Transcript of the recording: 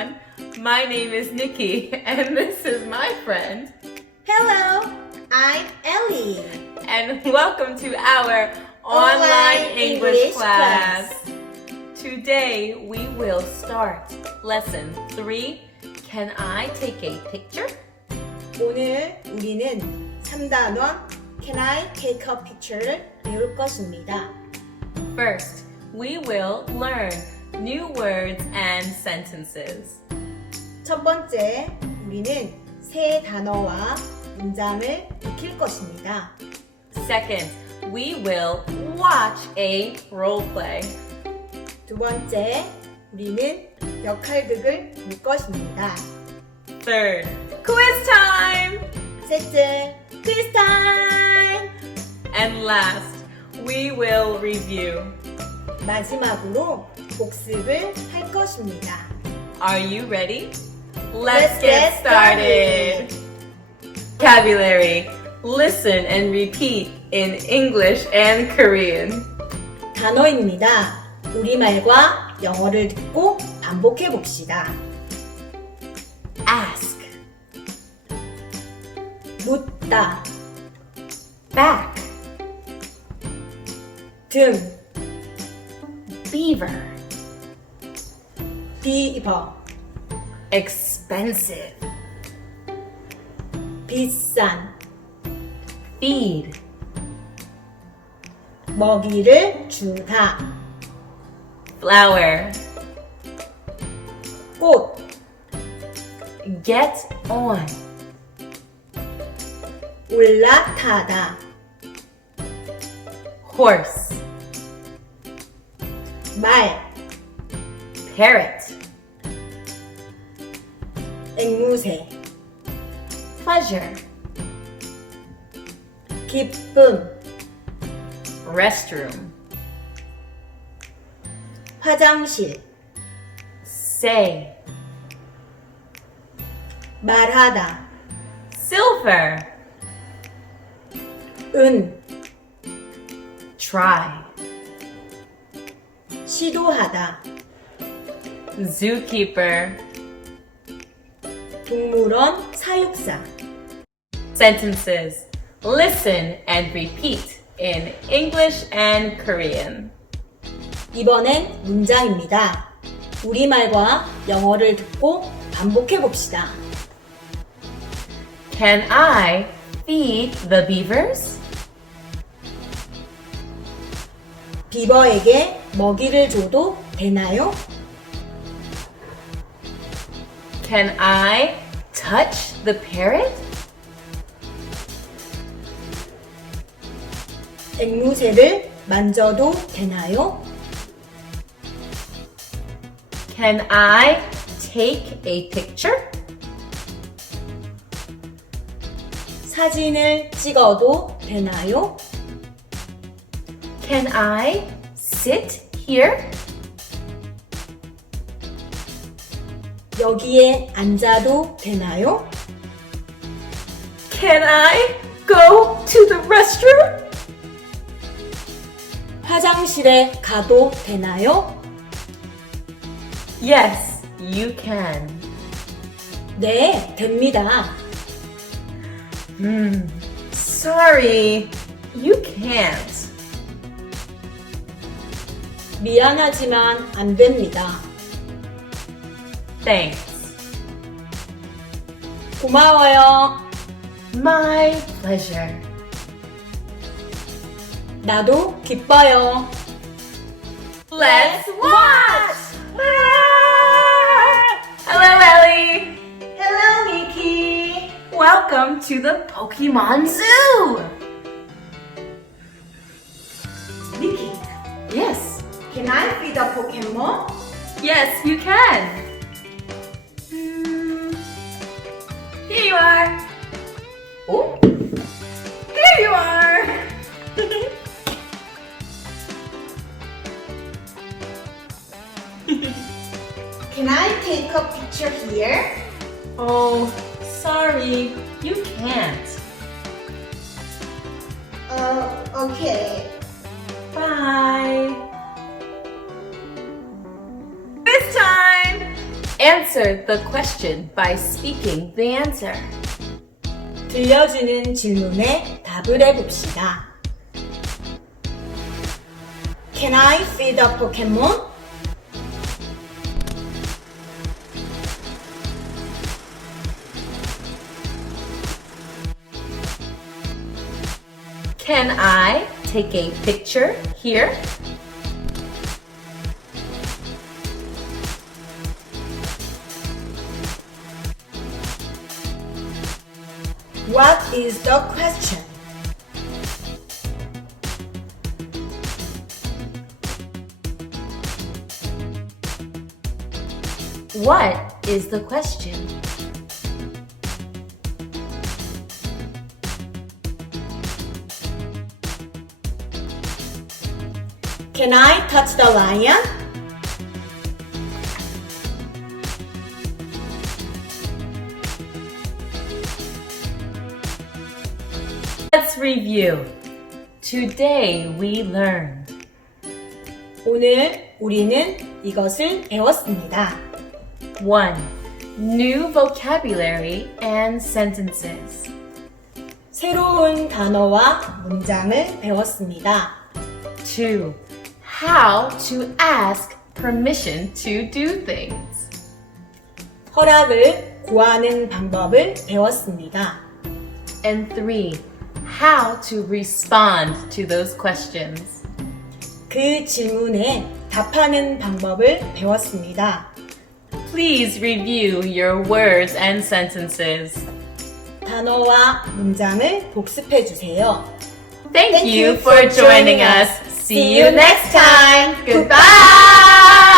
everyone. My name is Nikki, and this is my friend. Hello, I'm Ellie. And welcome to our online English class. Today we will start lesson 3. Can I take a picture? 오늘 우리는 3단원 Can I take a picture를 배울 것입니다. First, we will learn new words and sentences. 첫 번째, 우리는 새 단어와 문장을 익힐 것입니다. Second, we will watch a roleplay. 두 번째, 우리는 역할극을 볼 것입니다. Third, quiz time! 셋째, 퀴즈 타임! And last, we will review. 마지막으로 복습을 할 것입니다. Are you ready? Let's get started! Vocabulary. Listen and repeat in English and Korean. 단어입니다. 우리말과 영어를 듣고 반복해 봅시다. Ask, 묻다, back, 등, beaver, 비버, expensive, 비싼, feed, 먹이를 주다, flower, 꽃, get on, 올라타다, horse, 말, parrot, 앵무새, pleasure, 기쁨, restroom, 화장실, say, 말하다, silver, 은, try, 시도하다, zookeeper. 동물원 사육사. Sentences. Listen and repeat in English and Korean. 이번엔 문장입니다. 우리말과 영어를 듣고 반복해 봅시다. Can I feed the beavers? 비버에게 먹이를 줘도 되나요? Can I touch the parrot? 앵무새를 만져도 되나요? Can I take a picture? 사진을 찍어도 되나요? Can I sit here? 여기에 앉아도 되나요? Can I go to the restroom? 화장실에 가도 되나요? Yes, you can. 네, 됩니다. Sorry, you can't. 미안하지만 안 됩니다. Thanks. 고마워요. My pleasure. 나도 기뻐요. Let's watch! Hello, Ellie! Hello, Nikki. Welcome to the Pokemon Zoo! Nikki, Yes. can I feed a Pokemon? Yes, you can. Here you are. Oh, here you are. Can I take a picture here? Oh, sorry, you can't. Okay. Bye. This time, Answer the question by speaking the answer. 들려주는 질문에 답을 해봅시다. Can I feed a Pokemon? Can I take a picture here? What is the question? What is the question? Can I touch the lion? Let's review. Today we learned. 오늘 우리는 이것을 배웠습니다. 1. New vocabulary and sentences. 새로운 단어와 문장을 배웠습니다. 2. How to ask permission to do things. 허락을 구하는 방법을 배웠습니다. And 3. How to respond to those questions. 그 질문에 답하는 방법을 배웠습니다. Please review your words and sentences. 단어와 문장을 복습해 주세요. Thank you for joining us. See you next time. Goodbye.